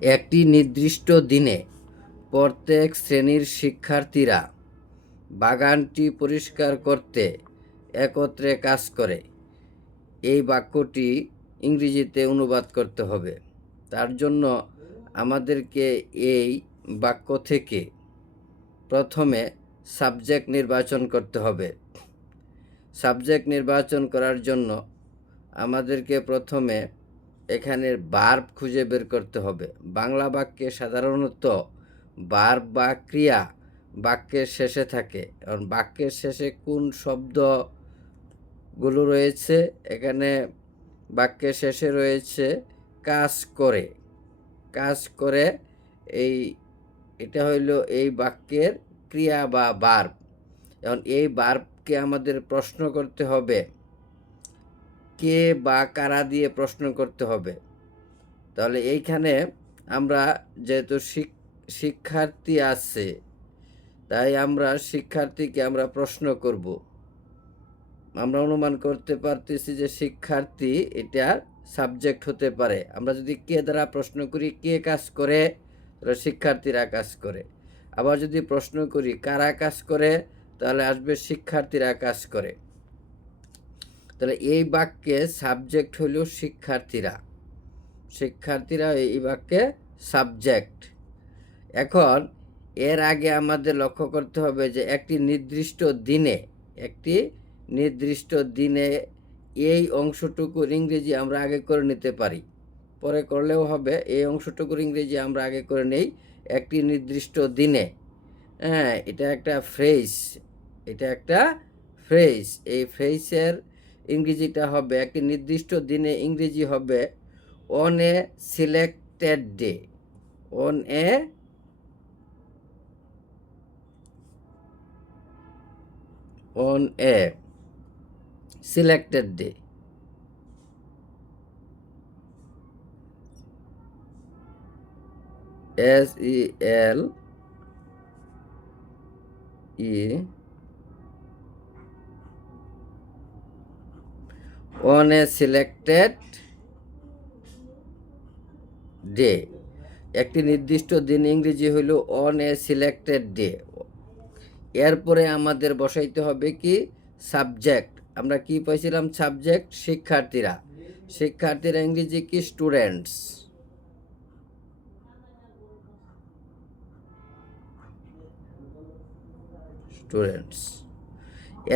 একটি নির্দিষ্ট দিনে প্রত্যেক শ্রেণীর শিক্ষার্থীরা বাগানটি পরিষ্কার করতে একত্রে কাজ করে। এই বাক্যটি ইংরেজিতে অনুবাদ করতে হবে। তার জন্য আমাদেরকে এই বাক্য থেকে প্রথমে সাবজেক্ট নির্বাচন করতে হবে। সাবজেক্ট নির্বাচন করার জন্য আমাদেরকে প্রথমে এখানের ভার্ব খুঁজে বের করতে হবে। বাংলা বাক্যে সাধারণত ভার্ব বা ক্রিয়া বাক্যের শেষে থাকে। কারণ বাক্যের শেষে কোন শব্দগুলো রয়েছে? এখানে বাক্যের শেষে রয়েছে কাজ করে। কাজ করে এটা হইল এই বাক্যের ক্রিয়া বা ভার্ব। এখন এই ভার্বকে আমাদের প্রশ্ন করতে হবে, কে বা কারা দিয়ে প্রশ্ন করতে হবে। তাহলে এইখানে আমরা যেহেতু শিক্ষার্থী আছে, তাই আমরা শিক্ষার্থীকে আমরা প্রশ্ন করব। আমরা অনুমান করতে পারতেছি যে শিক্ষার্থী এটা সাবজেক্ট হতে পারে। আমরা যদি কে দ্বারা প্রশ্ন করি, কে কাজ করে, তাহলে শিক্ষার্থীরা কাজ করে। আবার যদি প্রশ্ন করি কারা কাজ করে, তাহলে আসবে শিক্ষার্থীরা কাজ করে। তাহলে এই বাক্যে সাবজেক্ট হইল শিক্ষার্থীরা। শিক্ষার্থীরা এই বাক্যে সাবজেক্ট। এখন এর আগে আমাদের লক্ষ্য করতে হবে যে একটি নির্দিষ্ট দিনে এই অংশটুকুর ইংরেজি আমরা আগে করে নিতে পারি, পরে করলেও হবে। এই অংশটুকুর ইংরেজি আমরা আগে করে নেই। একটি নির্দিষ্ট দিনে, এটা একটা ফ্রেজ। এই ফ্রেজের ইংরেজিটা হবে, একটি নির্দিষ্ট দিনে ইংরেজি হবে on a selected day. On a selected day. SELE on a selected day। একটি নির্দিষ্ট দিন ইংরেজি হইল অন এ সিলেক্টেড ডে। এরপরে আমাদের বসাইতে হবে কি? সাবজেক্ট। আমরা কি পাইছিলাম? সাবজেক্ট শিক্ষার্থীরা। শিক্ষার্থীরা ইংরেজি কি? স্টুডেন্টস।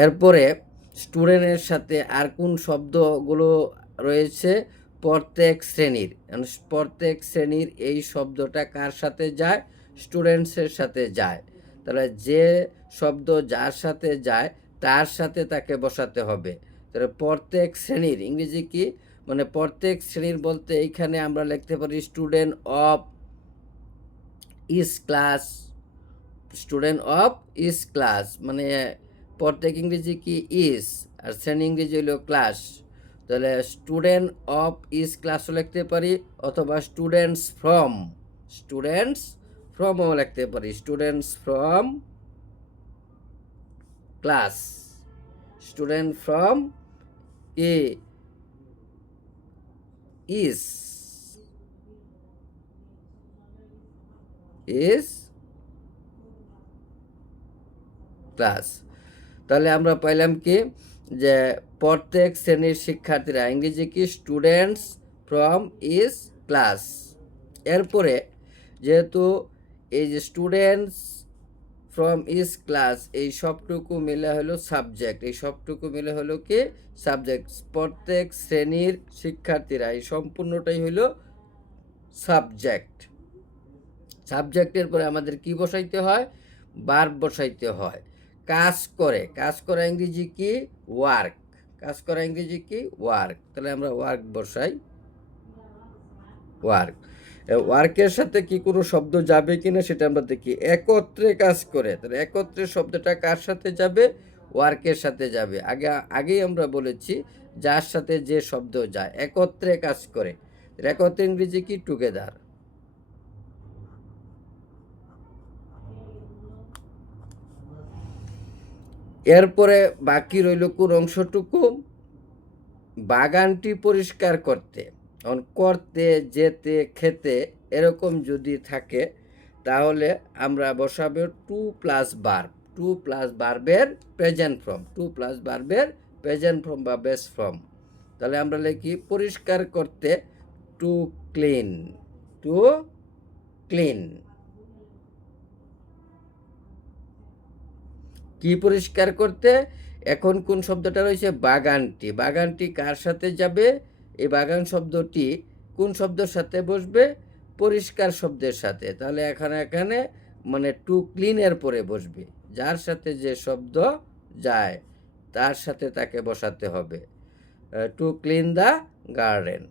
এরপরে স্টুডেন্টের সাথে আর কোন শব্দগুলো রয়েছে? প্রত্যেক শ্রেণীর। প্রত্যেক শ্রেণীর এই শব্দটা কার সাথে যায়? স্টুডেন্টসের সাথে যায়। তাহলে যে শব্দ যার সাথে যায় তার সাথে তাকে বসাতে হবে। তাহলে প্রত্যেক শ্রেণীর ইংরেজি কি? মানে প্রত্যেক শ্রেণীর বলতে এইখানে আমরা লিখতে পারি student of is class. Student of is class মানে প্রত্যেক ইংরেজি কি? ইস, আর শ্রেণী ইংরেজি হইল ক্লাস। তাহলে স্টুডেন্ট অফ ইস ক্লাসও লিখতে পারি, অথবা স্টুডেন্টস ফ্রমও লিখতে পারি। Students from class. Student from is class. তাহলে আমরা পাইলাম কি? যে প্রত্যেক শ্রেণীর শিক্ষার্থীরা ইংরেজি কি? Students from is class. এরপরে যেহেতু এই যে স্টুডেন্টস ফ্রম ইস ক্লাস, এই সবটুকু মিলে হলো সাবজেক্ট। এই সবটুকু মিলে হলো কি? সাবজেক্ট। প্রত্যেক শ্রেণীর শিক্ষার্থীরা, এই সম্পূর্ণটাই হলো সাবজেক্ট। সাবজেক্টের পরে আমাদের কি বসাইতে হয়? ভার্ব বসাইতে হয়। কাজ করা ইংরেজি কি? ওয়ার্ক। তাহলে আমরা ওয়ার্ক বসাই। ওয়ার্কের সাথে কি কোনো শব্দ যাবে কিনা সেটা আমরা দেখি। একত্রে কাজ করে, তাহলে একত্রে শব্দটা কার সাথে যাবে? ওয়ার্কের সাথে যাবে। আগেই আমরা বলেছি যার সাথে যে শব্দ যায়। একত্রে কাজ করে, একত্রে ইংরেজি কি? টুগেদার। এরপরে বাকি রইল কোন অংশটুকু? বাগানটি পরিষ্কার করতে। যেতে, খেতে এরকম যদি থাকে তাহলে আমরা বসাবো to plus verb, to plus ভার্বের প্রেজেন্ট ফর্ম, টু প্লাস ভার্বের প্রেজেন্ট ফর্ম বা বেস ফর্ম। তাহলে আমরা লিখি পরিষ্কার করতে টু ক্লিন, টু ক্লিন। কি পরিষ্কার করতে? এখন কোন শব্দটা রয়েছে? বাগানটি। বাগানটি কার সাথে যাবে? এই বাগান শব্দটি কোন শব্দের সাথে বসবে? পরিষ্কার শব্দের সাথে। তাহলে এখানে মানে টু ক্লিনের পরে বসবে, যার সাথে যে শব্দ যায় তার সাথে তাকে বসাতে হবে। To clean the garden.